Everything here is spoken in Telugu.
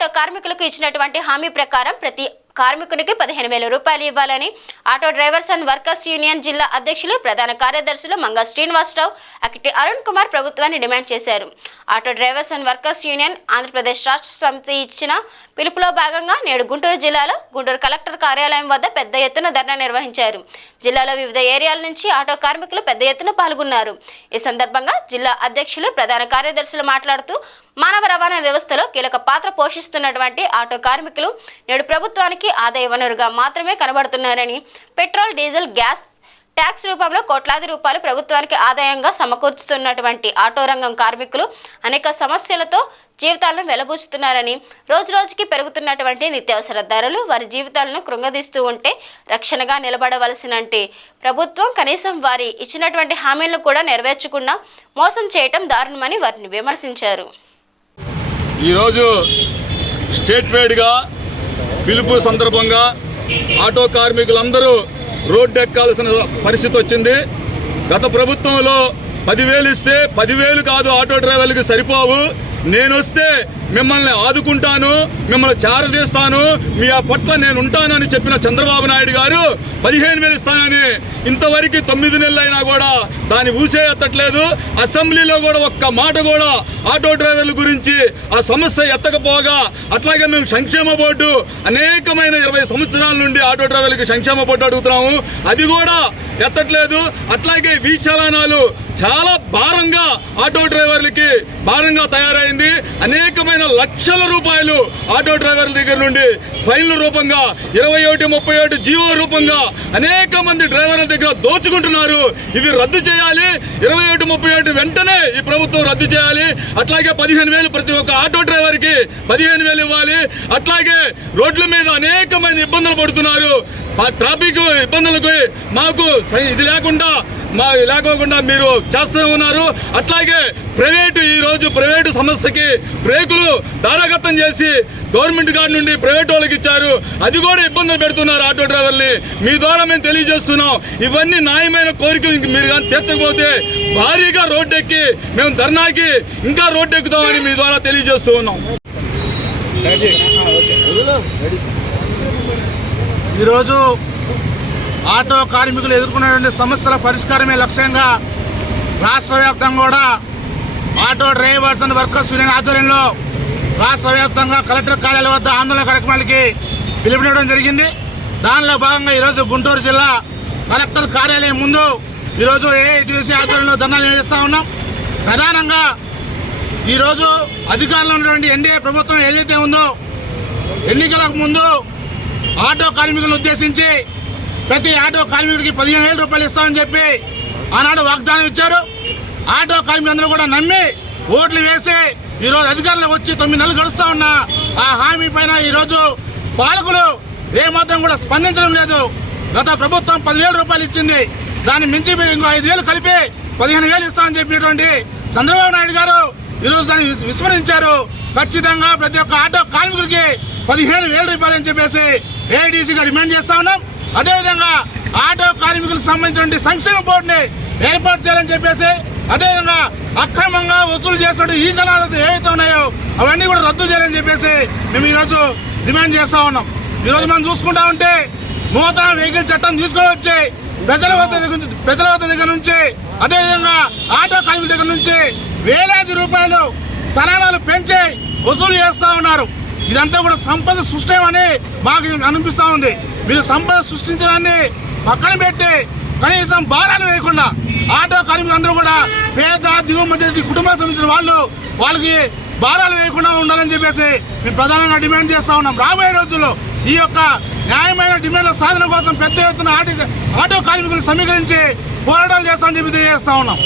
ఆటో కార్మికులకు ఇచ్చినటువంటి హామీ ప్రకారం ప్రతి కార్మికునికి 15,000 రూపాయలు ఇవ్వాలని auto drivers and workers union జిల్లా అధ్యక్షులు ప్రధాన కార్యదర్శులు మంగా శ్రీనివాసరావు, అకిటి అరుణ్ కుమార్ ప్రభుత్వాన్ని డిమాండ్ చేశారు. Auto drivers and workers union Andhra Pradesh రాష్ట్ర సమితి ఇచ్చిన పిలుపులో భాగంగా నేడు గుంటూరు జిల్లాలో గుంటూరు కలెక్టర్ కార్యాలయం వద్ద పెద్ద ఎత్తున ధర్నా నిర్వహించారు. జిల్లాలో వివిధ ఏరియాల నుంచి ఆటో కార్మికులు పెద్ద ఎత్తున పాల్గొన్నారు. ఈ సందర్భంగా జిల్లా అధ్యక్షులు ప్రధాన కార్యదర్శులు మాట్లాడుతూ మానవ రవాణా వ్యవస్థలో కీలక పాత్ర పోషిస్తున్నటువంటి ఆటో కార్మికులు నేడు ప్రభుత్వానికి ఆదాయ వనరుగా మాత్రమే కనబడుతున్నారని, పెట్రోల్, డీజిల్, గ్యాస్ ట్యాక్స్ రూపంలో కోట్లాది రూపాయలు ప్రభుత్వానికి ఆదాయంగా సమకూర్చుతున్నటువంటి ఆటో రంగం కార్మికులు అనేక సమస్యలతో జీవితాలను వెలబూస్తున్నారని, రోజురోజుకి పెరుగుతున్నటువంటి నిత్యావసర ధరలు వారి జీవితాలను కృంగదీస్తూ ఉంటే రక్షణగా నిలబడవలసినంటే ప్రభుత్వం కనీసం వారి ఇచ్చినటువంటి హామీలను కూడా నెరవేర్చకుండా మోసం చేయటం దారుణమని వారిని విమర్శించారు. ఈరోజు స్టేట్ వైడ్గా పిలుపు సందర్భంగా ఆటో కార్మికులందరూ రోడ్డు ఎక్కాల్సిన పరిస్థితి వచ్చింది. గత ప్రభుత్వంలో 10,000 ఇస్తే 10,000 కాదు ఆటో డ్రైవర్లకి సరిపోవు, నేను వస్తే మిమ్మల్ని ఆదుకుంటాను, మిమ్మల్ని చేరదీస్తాను, మీ ఆ పట్ల నేను ఉంటానని చెప్పిన చంద్రబాబు నాయుడు గారు 15,000 ఇస్తానని ఇంతవరకు 9 నెలలు అయినా కూడా దాన్ని ఊసే ఎత్తట్లేదు. అసెంబ్లీలో కూడా ఒక్క మాట కూడా ఆటో డ్రైవర్ల గురించి ఆ సమస్య ఎత్తకపోగా, అట్లాగే మేము సంక్షేమ బోర్డు అనేకమైన 20 సంవత్సరాల నుండి ఆటో డ్రైవర్లకి సంక్షేమ బోర్డు అడుగుతున్నాము, అది కూడా ఎత్తట్లేదు. అట్లాగే వీ చలానాలు చాలా భారంగా ఆటో డ్రైవర్లకి భారంగా తయారైంది. అనేకమైన లక్షల రూపాయలు ఆటో డ్రైవర్ల దగ్గర నుండి ఫైన్ల రూపంగా 21, 37 జీవో రూపంగా అనేక మంది డ్రైవర్ల దగ్గర దోచుకుంటున్నారు. ఇవి రద్దు చేయాలి. 21, 37 వెంటనే ఈ ప్రభుత్వం రద్దు చేయాలి. అట్లాగే 15,000 ప్రతి ఒక్క ఆటో డ్రైవర్ కి 15,000 ఇవ్వాలి. అట్లాగే రోడ్ల మీద అనేకమైన ఇబ్బందులు పడుతున్నారు. ట్రాఫిక్ ఇబ్బందులకు మాకు ఇది లేకోకుండా మీరు చేస్తూ ఉన్నారు. అట్లాగే ఈ రోజు ప్రైవేటు సంస్థకి బ్రేకులు దారాగతం చేసి గవర్నమెంట్ గారి నుండి ప్రైవేట్ వాళ్ళకి ఇచ్చారు. అది కూడా ఇబ్బందులు పెడుతున్నారు ఆటో డ్రైవర్ని. మీ ద్వారా మేము తెలియజేస్తున్నాం, ఇవన్నీ న్యాయమైన కోరికలు మీరు కానీ తీర్చకపోతే భారీగా రోడ్డెక్కి మేము ధర్నాకి ఇంకా రోడ్డెక్కుతామని మీ ద్వారా తెలియజేస్తూ ఉన్నాం. ఈరోజు ఆటో కార్మికులు ఎదుర్కొనేటువంటి సమస్యల పరిష్కారమే లక్ష్యంగా రాష్ట్ర వ్యాప్తంగా కూడా auto drivers and workers union ఆధ్వర్యంలో రాష్ట్ర వ్యాప్తంగా కలెక్టర్ కార్యాలయం వద్ద ఆందోళన కార్యక్రమాలకి పిలుపునివ్వడం జరిగింది. దానిలో భాగంగా ఈరోజు గుంటూరు జిల్లా కలెక్టర్ కార్యాలయం ముందు ఈరోజు ఏఐటీయూసీ ఆధ్వర్యంలో ధర్నాలు నిర్వహిస్తా ఉన్నాం. ప్రధానంగా ఈరోజు అధికారంలో ఉన్నటువంటి ఎన్డీఏ ప్రభుత్వం ఏదైతే ఉందో ఎన్నికలకు ముందు ఆటో కార్మికులను ఉద్దేశించి ప్రతి ఆటో కార్మికుడికి 15,000 రూపాయలు ఇస్తామని చెప్పి ఆనాడు వాగ్దానం ఇచ్చారు. ఆటో కార్మికులందరూ కూడా నమ్మి ఓట్లు వేసి ఈరోజు అధికారంలోకి వచ్చి 9 నెలలు గడుస్తా ఉన్నా ఆ హామీ పైన ఈరోజు పాలకులు ఏమాత్రం కూడా స్పందించడం లేదు. గత ప్రభుత్వం 10,000 రూపాయలు ఇచ్చింది, దాన్ని మించి ఇంకో 5,000 కలిపి 15,000 ఇస్తామని చెప్పినటువంటి చంద్రబాబు నాయుడు గారు ఈరోజు దాన్ని విస్మరించారు. ఖచ్చితంగా ప్రతి ఒక్క ఆటో కార్మికుడికి 15,000 రూపాయలు అని చెప్పేసి ఏఐటీసీగా డిమాండ్ చేస్తా ఉన్నాం. అదేవిధంగా ఆటో కార్మికులకు సంబంధించిన సంక్షేమ బోర్డుని ఏర్పాటు చేయాలని చెప్పేసి, అదేవిధంగా అక్రమంగా వసూలు చేస్తున్న ఈ చలానాలు ఏవైతే ఉన్నాయో అవన్నీ కూడా రద్దు చేయాలని చెప్పేసి మేము ఈరోజు డిమాండ్ చేస్తా ఉన్నాం. ఈరోజు మనం చూసుకుంటా ఉంటే మోటార్ వెహికల్ చట్టం తీసుకొని వచ్చి ప్రజల వద్ద దగ్గర నుంచి, అదేవిధంగా ఆటో కార్మికుల దగ్గర నుంచి వేలాది రూపాయలు చలానాలు పెంచి వసూలు చేస్తా ఉన్నారు. ఇదంతా కూడా సంపద సృష్టిమని మాకు అనిపిస్తా ఉంది. మీరు సంపద సృష్టించడాన్ని పక్కన పెట్టి కనీసం భారాలు వేయకుండా ఆటో కార్మికులందరూ కూడా పేద దిగువ మధ్య కుటుంబానికి సంబంధించిన వాళ్ళకి భారాలు వేయకుండా ఉండాలని చెప్పేసి మేము ప్రధానంగా డిమాండ్ చేస్తా ఉన్నాం. రాబోయే రోజుల్లో ఈ యొక్క న్యాయమైన డిమాండ్ల సాధన కోసం పెద్ద ఎత్తున ఆటో కార్మికులను సమీకరించి పోరాటాలు చేస్తామని చెప్పి తెలియజేస్తా ఉన్నాం.